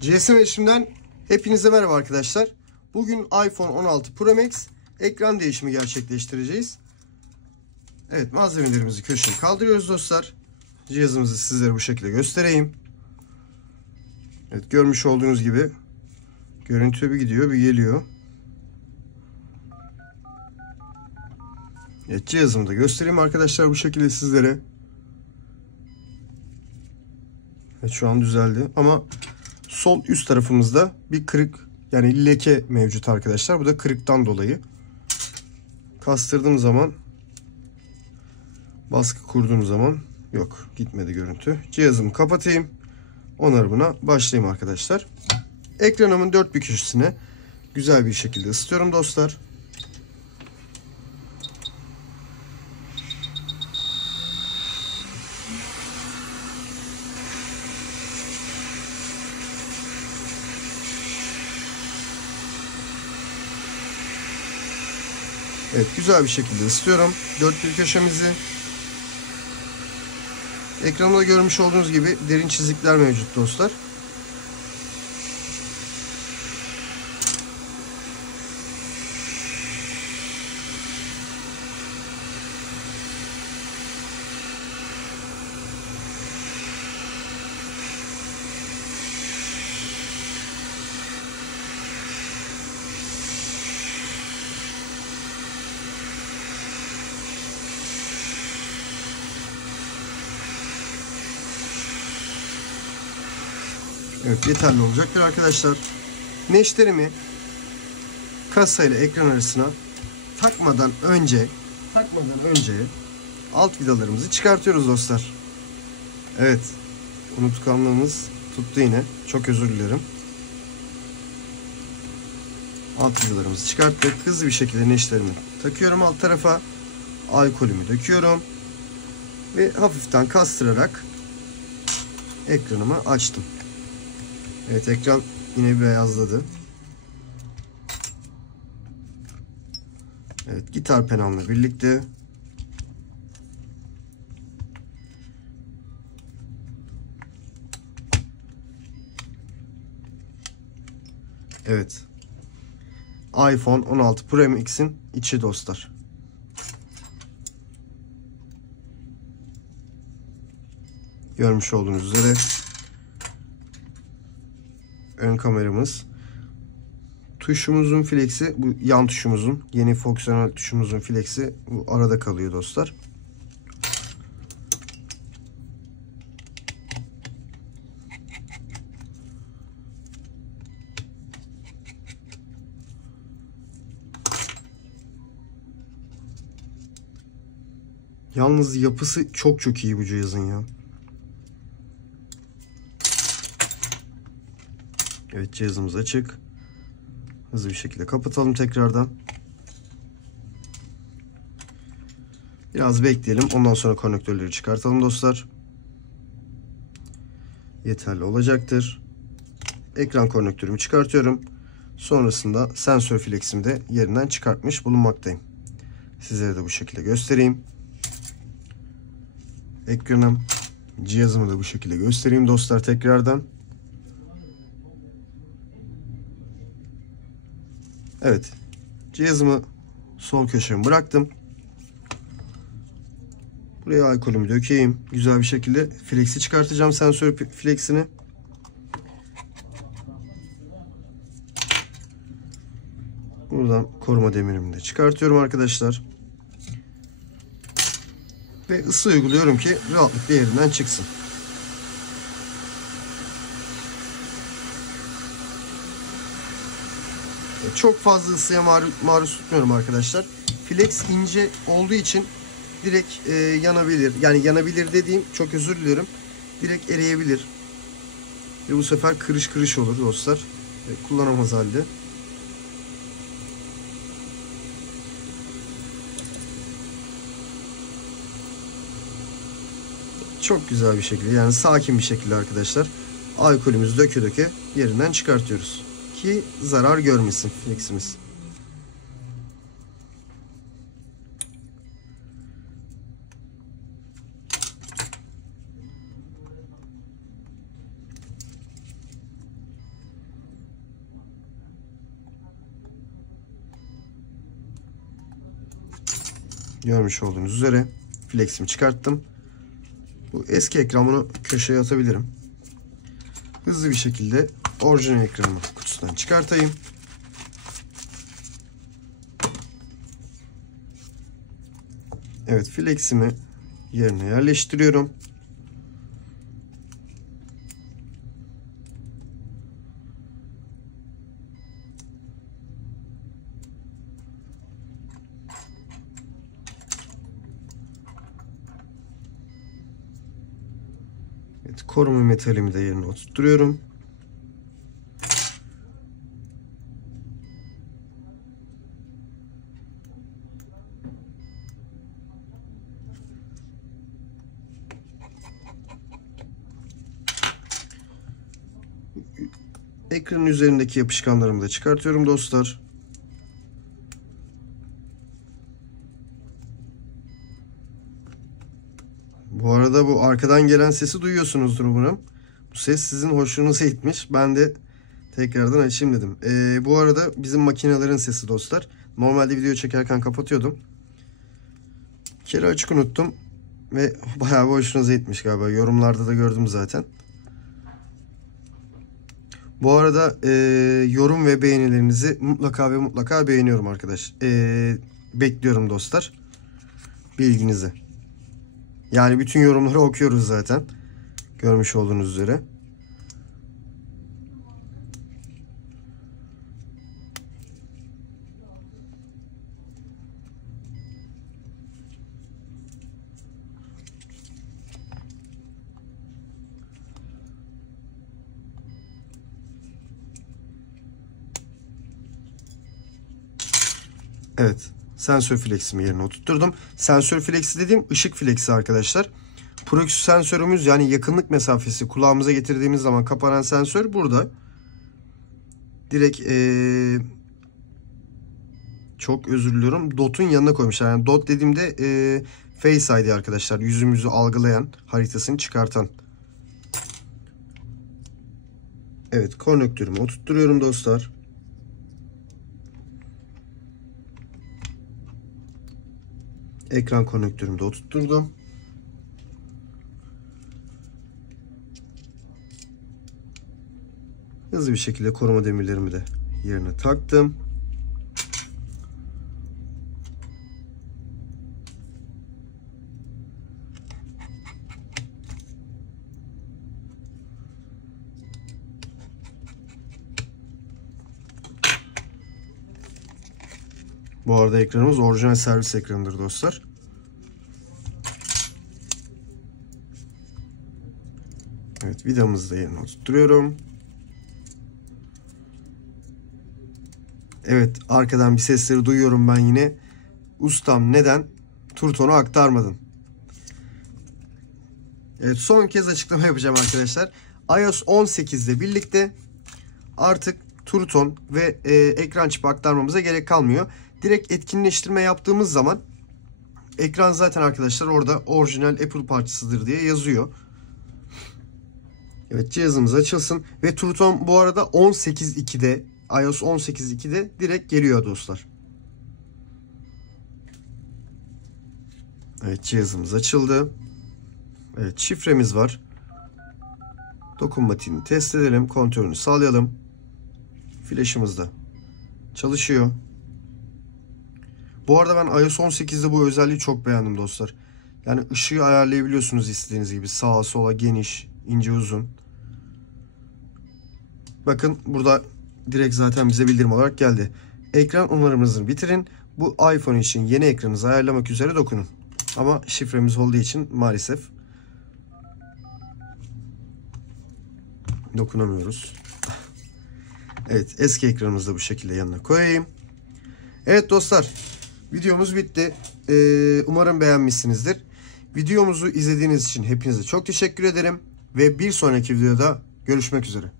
GSM Erişim'den hepinize merhaba arkadaşlar. Bugün iPhone 16 Pro Max ekran değişimi gerçekleştireceğiz. Evet, malzemelerimizi köşeye kaldırıyoruz dostlar. Cihazımızı sizlere bu şekilde göstereyim. Evet, görmüş olduğunuz gibi görüntü bir gidiyor bir geliyor. Evet, cihazımı da göstereyim arkadaşlar bu şekilde sizlere. Evet, şu an düzeldi ama sol üst tarafımızda bir kırık, yani leke mevcut arkadaşlar. Bu da kırıktan dolayı. Kastırdığım zaman, baskı kurduğum zaman yok, gitmedi görüntü. Cihazımı kapatayım. Onarımına başlayayım arkadaşlar. Ekranımın dört bir köşesine güzel bir şekilde ısıtıyorum dostlar. Evet, güzel bir şekilde ısıtıyorum dört bir köşemizi. Ekranımda görmüş olduğunuz gibi derin çizikler mevcut dostlar. Evet, yeterli olacaktır arkadaşlar. Neşterimi kasa ile ekran arasına takmadan önce alt vidalarımızı çıkartıyoruz dostlar. Evet, unutkanlığımız tuttu yine. Çok özür dilerim. Alt vidalarımızı çıkarttık. Hızlı bir şekilde neşterimi takıyorum alt tarafa. Alkolümü döküyorum. Ve hafiften kastırarak ekranımı açtım. Evet, ekran yine beyazladı. Evet, gitar penamla birlikte evet, iPhone 16 Pro Max'in içi dostlar. Görmüş olduğunuz üzere ön kameramız, tuşumuzun flexi, bu yan tuşumuzun, yeni fonksiyonel tuşumuzun flexi bu arada kalıyor dostlar. Yalnız yapısı çok iyi bu cihazın ya. Evet, cihazımız açık. Hızlı bir şekilde kapatalım tekrardan. Biraz bekleyelim. Ondan sonra konnektörleri çıkartalım dostlar. Yeterli olacaktır. Ekran konnektörümü çıkartıyorum. Sonrasında sensör fleximi de yerinden çıkartmış bulunmaktayım. Sizlere de bu şekilde göstereyim. Ekranım, cihazımı da bu şekilde göstereyim dostlar tekrardan. Evet, cihazımı sol köşeme bıraktım. Buraya alkolümü dökeyim. Güzel bir şekilde flex'i çıkartacağım, sensör flex'ini. Buradan koruma demirimi de çıkartıyorum arkadaşlar. Ve ısı uyguluyorum ki rahatlıkla yerinden çıksın. Çok fazla ısıya maruz tutmuyorum arkadaşlar. Flex ince olduğu için direkt yanabilir. Yani yanabilir dediğim, çok özür dilerim, direkt eriyebilir. Ve bu sefer kırış olur dostlar. Kullanamaz halde. Çok güzel bir şekilde, yani sakin bir şekilde arkadaşlar, alkolümüzü döke yerinden çıkartıyoruz ki zarar görmesin fleximiz. Görmüş olduğunuz üzere fleximi çıkarttım. Bu eski ekran, bunu köşeye atabilirim. Hızlı bir şekilde orijinal ekranımı kutusundan çıkartayım. Evet, fleximi yerine yerleştiriyorum. Evet, koruma metalimi de yerine oturtuyorum. Ekranın üzerindeki yapışkanlarımı da çıkartıyorum dostlar. Bu arada bu arkadan gelen sesi duyuyorsunuzdur umarım. Bu ses sizin hoşunuza gitmiş. Ben de tekrardan açayım dedim. Bu arada bizim makinelerin sesi dostlar. Normalde video çekerken kapatıyordum. Bir kere açık unuttum. Ve bayağı bir hoşunuza gitmiş galiba. Yorumlarda da gördüm zaten. Bu arada yorum ve beğenilerinizi mutlaka ve mutlaka beğeniyorum arkadaş. Bekliyorum dostlar. Bilginize. Yani bütün yorumları okuyoruz zaten. Görmüş olduğunuz üzere. Evet. Sensör fleximi yerine oturtturdum. Sensör flexi dediğim ışık flexi arkadaşlar. Proxy sensörümüz, yani yakınlık mesafesi kulağımıza getirdiğimiz zaman kapanan sensör burada. Direkt çok özür diliyorum, dot'un yanına koymuşlar. Yani dot dediğimde Face ID arkadaşlar. Yüzümüzü algılayan, haritasını çıkartan. Evet, konnektörümü oturtturuyorum dostlar. Ekran konnektörümü de oturtturdum. Hızlı bir şekilde koruma demirlerimi de yerine taktım. Bu arada ekranımız orijinal servis ekranıdır dostlar. Evet, vidamızı da yerine oturtuyorum. Evet, arkadan bir sesleri duyuyorum ben yine. Ustam neden Turton'u aktarmadın? Evet, son kez açıklama yapacağım arkadaşlar. iOS 18 ile birlikte artık Turton ve ekran çipi aktarmamıza gerek kalmıyor. Direkt etkinleştirme yaptığımız zaman ekran zaten arkadaşlar orada orijinal Apple parçasıdır diye yazıyor. Evet, cihazımız açılsın ve Turton bu arada 18.2'de, iOS 18.2'de direkt geliyor dostlar. Evet, cihazımız açıldı. Evet, şifremiz var. Dokunmatiğini test edelim. Kontrolünü sağlayalım. Flash'ımız da çalışıyor. Bu arada ben iOS 18'de bu özelliği çok beğendim dostlar. Yani ışığı ayarlayabiliyorsunuz istediğiniz gibi. Sağa sola, geniş, ince, uzun. Bakın burada direkt zaten bize bildirim olarak geldi. Ekran onarımınızı bitirin. Bu iPhone için yeni ekranınızı ayarlamak üzere dokunun. Ama şifremiz olduğu için maalesef dokunamıyoruz. Evet, eski ekranımızı da bu şekilde yanına koyayım. Evet dostlar, videomuz bitti. Umarım beğenmişsinizdir. Videomuzu izlediğiniz için hepinize çok teşekkür ederim. Ve bir sonraki videoda görüşmek üzere.